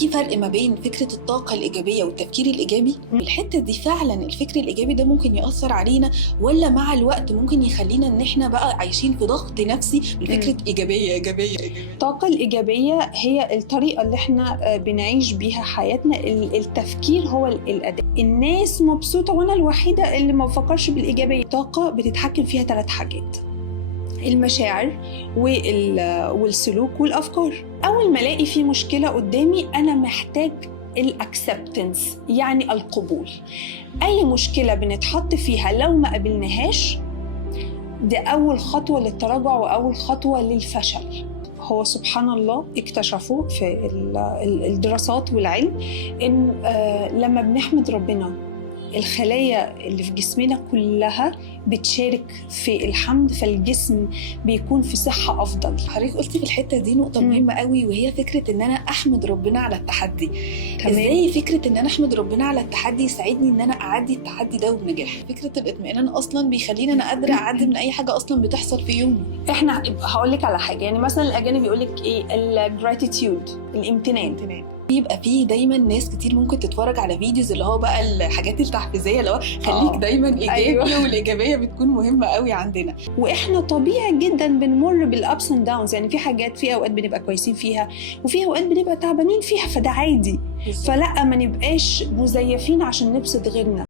في فرق ما بين فكرة الطاقة الإيجابية والتفكير الإيجابي؟ الحتة دي فعلا الفكر الإيجابي ده ممكن يأثر علينا، ولا مع الوقت ممكن يخلينا إن إحنا بقى عايشين في ضغط نفسي بالفكرة إيجابية إيجابية إيجابية؟ الطاقة الإيجابية هي الطريقة اللي احنا بنعيش بيها حياتنا. التفكير هو الأداء. الناس مبسوطة وأنا الوحيدة اللي ما بفكرش بالإيجابية. الطاقة بتتحكم فيها 3 حاجات: المشاعر والسلوك والأفكار. أول ما ألاقي في مشكلة قدامي أنا محتاج الأكسبتنس، يعني القبول. أي مشكلة بنتحط فيها لو ما قبلناهاش ده أول خطوة للتراجع وأول خطوة للفشل. هو سبحان الله اكتشفوا في الدراسات والعلم إن لما بنحمد ربنا الخلايا اللي في جسمنا كلها بتشارك في الحمد، فالجسم بيكون في صحة أفضل. حضرتك قلتي في الحتة دي نقطة مهمة قوي، وهي فكرة إن أنا أحمد ربنا على التحدي. إزاي فكرة إن أنا أحمد ربنا على التحدي يساعدني إن أنا أعدي التحدي ده بنجاح؟ فكرة الاطمئنان أصلاً بيخليني أنا قادرة أعدي من أي حاجة أصلاً بتحصل في يومي. إحنا هقولك على حاجة، يعني مثلاً الأجانب يقولك إيه؟ الجراتيتيود، الامتنان. يبقى فيه دايما ناس كتير ممكن تتفرج على فيديوز اللي هو بقى الحاجات التحفيزيه اللي هو خليك دايما ايجابي. أيوة. والايجابيه بتكون مهمه قوي عندنا، واحنا طبيعي جدا بنمر بالابس اند داونز. يعني في اوقات بنبقى كويسين فيها وفي اوقات بنبقى تعبانين فيها، فده عادي. فلا ما نبقاش مزيفين عشان نبسط غيرنا.